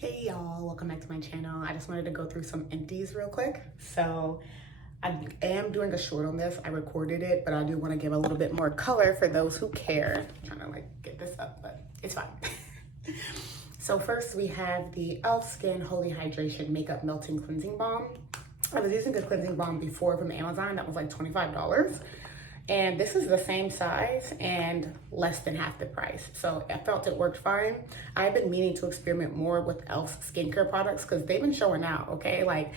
Hey y'all, welcome back to my channel. I just wanted to go through some empties real quick. So I am doing a short on this. I recorded it, but I do want to give a little bit more color for those who care. I'm trying to like get this up, but it's fine. So first we have the e.l.f. Skin Holy Hydration Makeup Melting Cleansing Balm. I was using a cleansing balm before from Amazon that was like $25. And this is the same size and less than half the price. So I felt it worked fine. I've been meaning to experiment more with e.l.f. skincare products because they've been showing out, okay? Like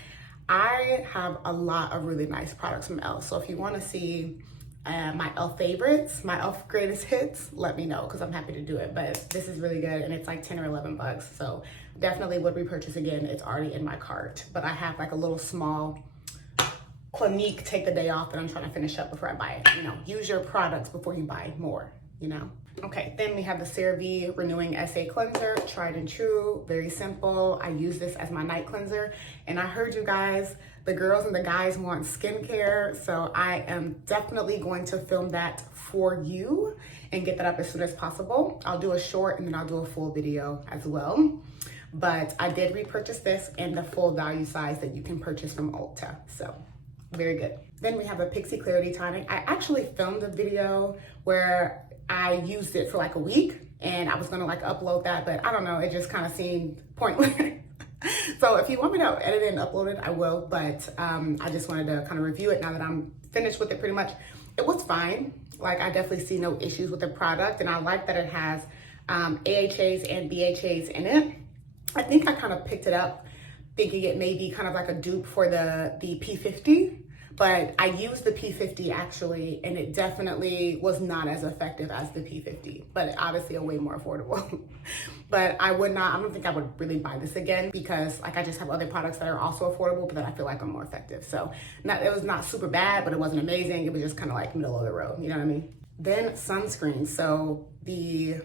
I have a lot of really nice products from e.l.f. So if you wanna see my e.l.f. favorites, my e.l.f. greatest hits, let me know because I'm happy to do it. But this is really good and it's like 10 or 11 bucks. So definitely would repurchase again. It's already in my cart. But I have like a little small Tonic take the day off that I'm trying to finish up before I buy it. You know, use your products before you buy more, you know? Okay, then we have the CeraVe Renewing SA Cleanser, tried and true, very simple. I use this as my night cleanser. And I heard you guys, the girls and the guys want skincare. So I am definitely going to film that for you and get that up as soon as possible. I'll do a short and then I'll do a full video as well. But I did repurchase this in the full value size that you can purchase from Ulta, so. Very good. Then we have a Pixi Clarity Tonic. I actually filmed a video where I used it for like a week and I was gonna like upload that, but I don't know, it just kind of seemed pointless. So if you want me to edit it and upload it, I will, but I just wanted to kind of review it now that I'm finished with it pretty much. It was fine. Like I definitely see no issues with the product and I like that it has AHAs and BHAs in it. I think I kind of picked it up thinking it may be kind of like a dupe for the P50, but I used the P50 actually, and it definitely was not as effective as the P50, but obviously a way more affordable. But I don't think I would really buy this again because like I just have other products that are also affordable, but that I feel like are more effective. So it was not super bad, but it wasn't amazing. It was just kind of like middle of the road, you know what I mean? Then sunscreen. So the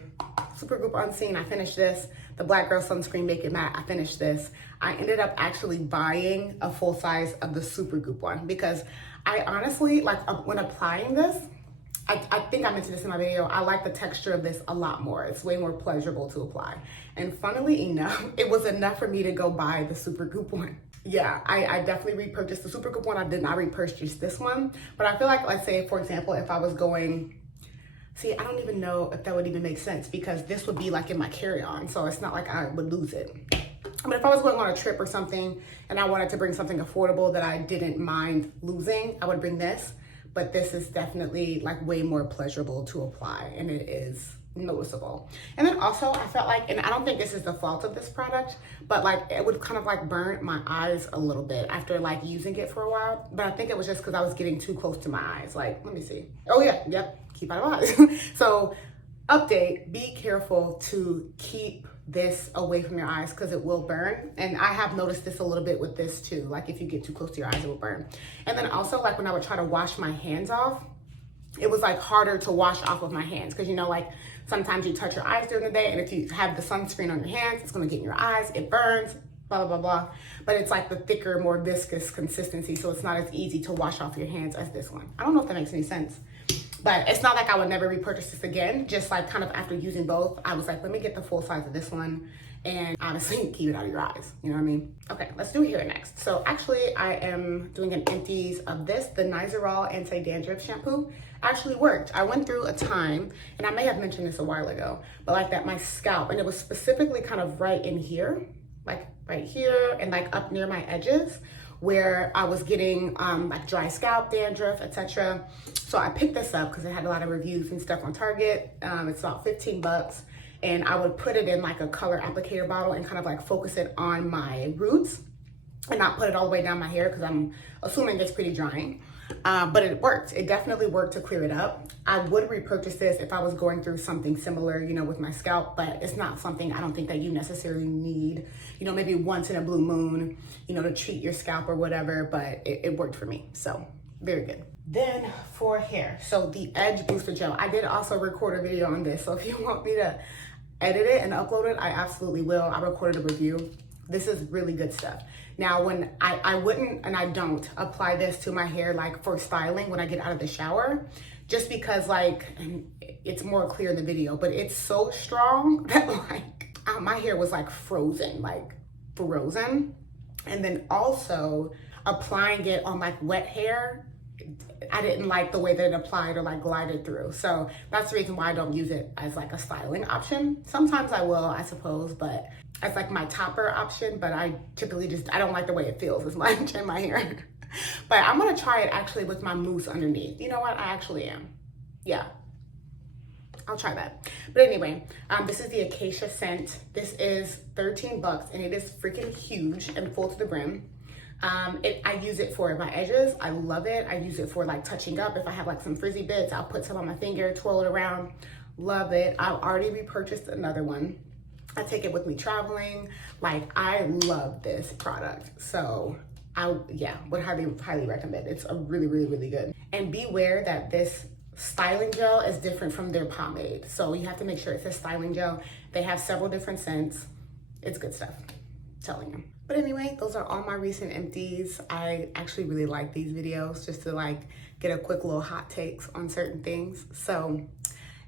Supergoop Unseen, I finished this. The Black Girl Sunscreen Make It Matte, I finished this. I ended up actually buying a full size of the Supergoop one because I honestly, like when applying this, I think I mentioned this in my video, I like the texture of this a lot more. It's way more pleasurable to apply. And funnily enough, it was enough for me to go buy the Supergoop one. Yeah, I definitely repurchased the Supergoop one. I did not repurchase this one, but I feel like, let's say, for example, if I was going, see, I don't even know if that would even make sense because this would be like in my carry-on, so it's not like I would lose it. But if I was going on a trip or something and I wanted to bring something affordable that I didn't mind losing, I would bring this. But this is definitely like way more pleasurable to apply and it is noticeable. And then also I felt like, and I don't think this is the fault of this product, but like it would kind of like burn my eyes a little bit after like using it for a while. But I think it was just because I was getting too close to my eyes. Like, let me see. Oh yeah, yep, keep out of eyes. So update, be careful to keep this away from your eyes because it will burn. And I have noticed this a little bit with this too. Like if you get too close to your eyes, it will burn. And then also like when I would try to wash my hands off, it was like harder to wash off of my hands because you know, like sometimes you touch your eyes during the day and if you have the sunscreen on your hands, it's gonna get in your eyes, it burns, blah, blah, blah, blah. But it's like the thicker, more viscous consistency, so it's not as easy to wash off your hands as this one. I don't know if that makes any sense. But it's not like I would never repurchase this again. Just like kind of after using both, I was like, let me get the full size of this one and honestly keep it out of your eyes. You know what I mean? Okay, let's do hair next. So actually I am doing an empties of this, the Nizoral Anti-Dandruff shampoo. Actually worked. I went through a time, and I may have mentioned this a while ago, but like that my scalp, and it was specifically kind of right in here, like right here and like up near my edges, where I was getting like dry scalp, dandruff, etc. So I picked this up because it had a lot of reviews and stuff on Target. It's about 15 bucks. And I would put it in like a color applicator bottle and kind of like focus it on my roots and not put it all the way down my hair because I'm assuming it's pretty drying. But it worked. It definitely worked to clear it up. I would repurchase this if I was going through something similar, you know, with my scalp, but it's not something I don't think that you necessarily need, you know, maybe once in a blue moon, you know, to treat your scalp or whatever, but it worked for me. So very good. Then for hair, so the Edgebooster Gel, I did also record a video on this. So if you want me to edit it and upload it, I absolutely will. I recorded a review. This is really good stuff. Now, when I wouldn't, and I don't apply this to my hair, like for styling when I get out of the shower, just because like, it's more clear in the video, but it's so strong that like, my hair was like frozen. And then also applying it on like wet hair, I didn't like the way that it applied or like glided through. So that's the reason why I don't use it as like a styling option. Sometimes I will, I suppose, but as like my topper option, but I typically I don't like the way it feels as much in my hair. But I'm gonna try it actually with my mousse underneath. You know what, I actually am. Yeah, I'll try that. But anyway, this is the Acacia scent. This is 13 bucks and it is freaking huge and full to the brim. I use it for my edges. I love it. I use it for like touching up. If I have like some frizzy bits, I'll put some on my finger, twirl it around. Love it. I've already repurchased another one. I take it with me traveling. Like, I love this product. So I would highly recommend it. It's a really good. And beware that this styling gel is different from their pomade. So you have to make sure it says styling gel. They have several different scents. It's good stuff, I'm telling you. But anyway, those are all my recent empties. I actually really like these videos just to like get a quick little hot takes on certain things. So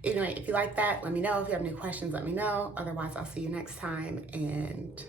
anyway, if you like that, let me know. If you have any questions, let me know. Otherwise, I'll see you next time, and